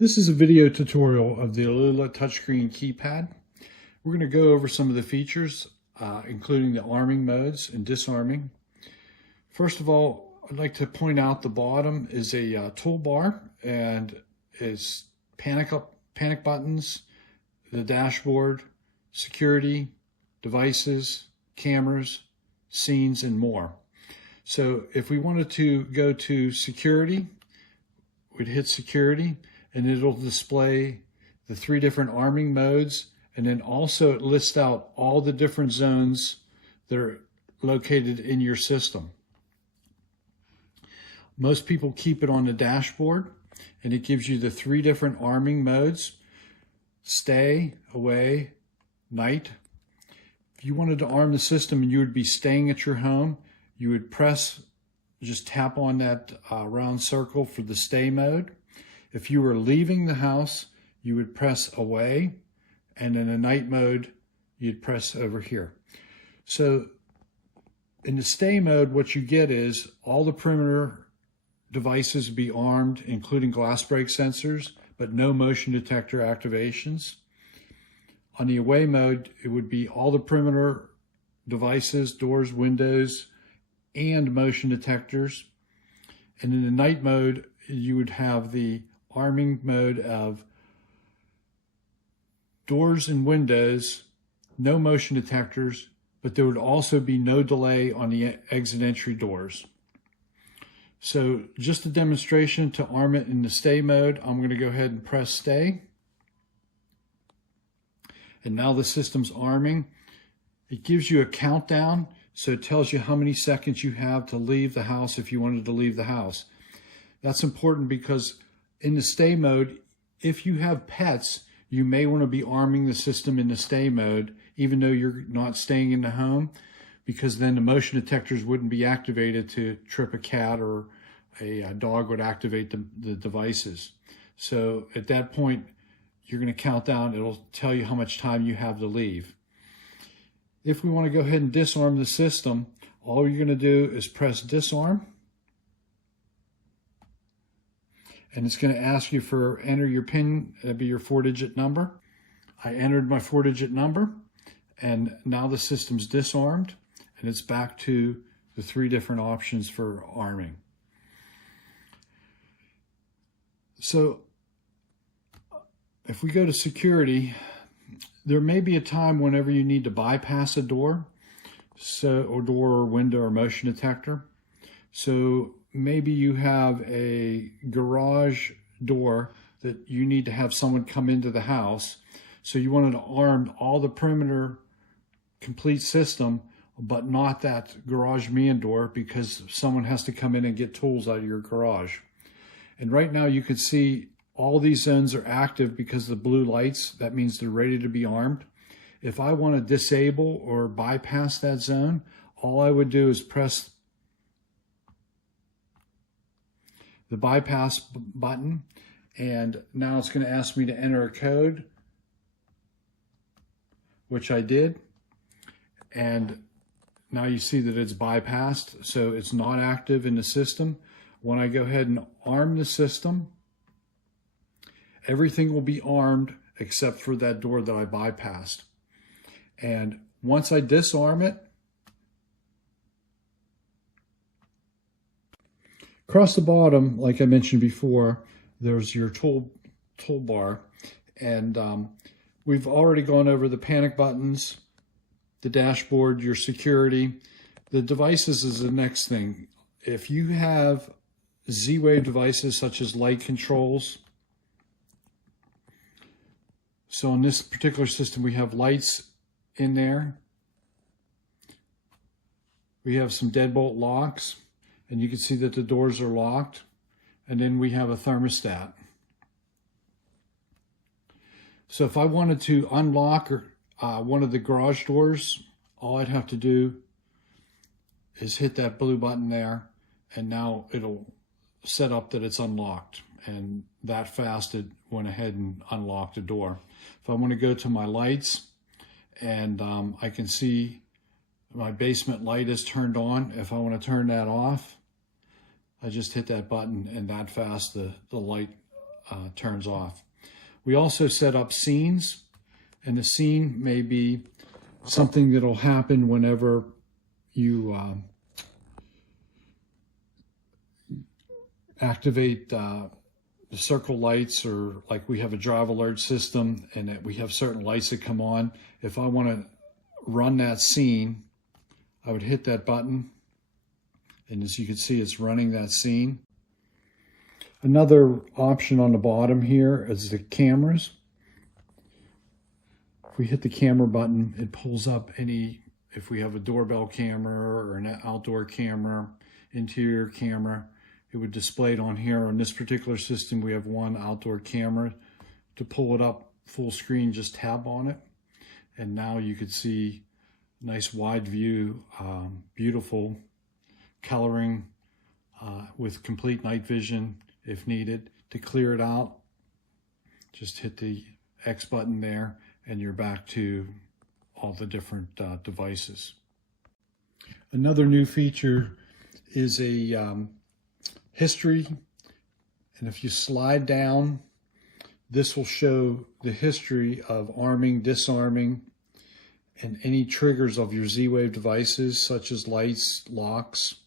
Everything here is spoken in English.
This is a video tutorial of the Alula touchscreen keypad. We're going to go over some of the features, including the arming modes and disarming. First of all, I'd like to point out the bottom is a toolbar and is panic buttons, the dashboard, security, devices, cameras, scenes, and more. So if we wanted to go to security, we'd hit security, and it'll display the 3 different arming modes, and then also it lists out all the different zones that are located in your system. Most people keep it on the dashboard, and it gives you the 3 different arming modes: stay, away, night. If you wanted to arm the system and you would be staying at your home, you would just tap on that round circle for the stay mode. If you were leaving the house, you would press away, and in a night mode, you'd press over here. So in the stay mode, what you get is all the perimeter devices be armed, including glass break sensors, but no motion detector activations. On the away mode, it would be all the perimeter devices, doors, windows, and motion detectors. And in the night mode, you would have the arming mode of doors and windows, no motion detectors, but there would also be no delay on the exit entry doors. So just a demonstration to arm it in the stay mode, I'm going to go ahead and press stay. And now the system's arming. It gives you a countdown, so it tells you how many seconds you have to leave the house if you wanted to leave the house. That's important because in the stay mode, if you have pets, you may want to be arming the system in the stay mode, even though you're not staying in the home, because then the motion detectors wouldn't be activated to trip a cat, or a dog would activate the devices. So at that point, you're going to count down. It'll tell you how much time you have to leave. If we want to go ahead and disarm the system, all you're going to do is press disarm. And it's going to ask you for enter your PIN. That'd be your 4-digit number. I entered my 4-digit number, and now the system's disarmed, and it's back to the 3 different options for arming. So if we go to security, there may be a time whenever you need to bypass a door, or door or window or motion detector. So maybe you have a garage door that you need to have someone come into the house. So you wanted to arm all the perimeter complete system, but not that garage main door, because someone has to come in and get tools out of your garage. And right now you can see all these zones are active because of the blue lights. That means they're ready to be armed. If I want to disable or bypass that zone, all I would do is press the bypass button, and now it's going to ask me to enter a code, which I did, and now you see that it's bypassed, so it's not active in the system. When I go ahead and arm the system, everything will be armed except for that door that I bypassed. And once I disarm it, across the bottom, like I mentioned before, there's your toolbar, and we've already gone over the panic buttons, the dashboard, your security. The devices is the next thing. If you have Z-Wave devices such as light controls, so in this particular system we have lights in there, we have some deadbolt locks, and you can see that the doors are locked. And then we have a thermostat. So if I wanted to unlock one of the garage doors, all I'd have to do is hit that blue button there, and now it'll set up that it's unlocked. And that fast it went ahead and unlocked the door. If I want to go to my lights, and I can see my basement light is turned on. If I want to turn that off, I just hit that button, and that fast the light turns off. We also set up scenes, and the scene may be something that'll happen whenever you activate the circle lights, or like we have a drive alert system and that we have certain lights that come on. If I want to run that scene, I would hit that button, and as you can see, it's running that scene. Another option on the bottom here is the cameras. If we hit the camera button, it pulls up any, if we have a doorbell camera or an outdoor camera, interior camera, it would display it on here. On this particular system, we have one outdoor camera. To pull it up full screen, just tap on it. And now you could see nice wide view, beautiful coloring with complete night vision if needed. To clear it out, just hit the X button there and you're back to all the different devices. Another new feature is a history, and if you slide down, this will show the history of arming, disarming, and any triggers of your Z-Wave devices such as lights, locks,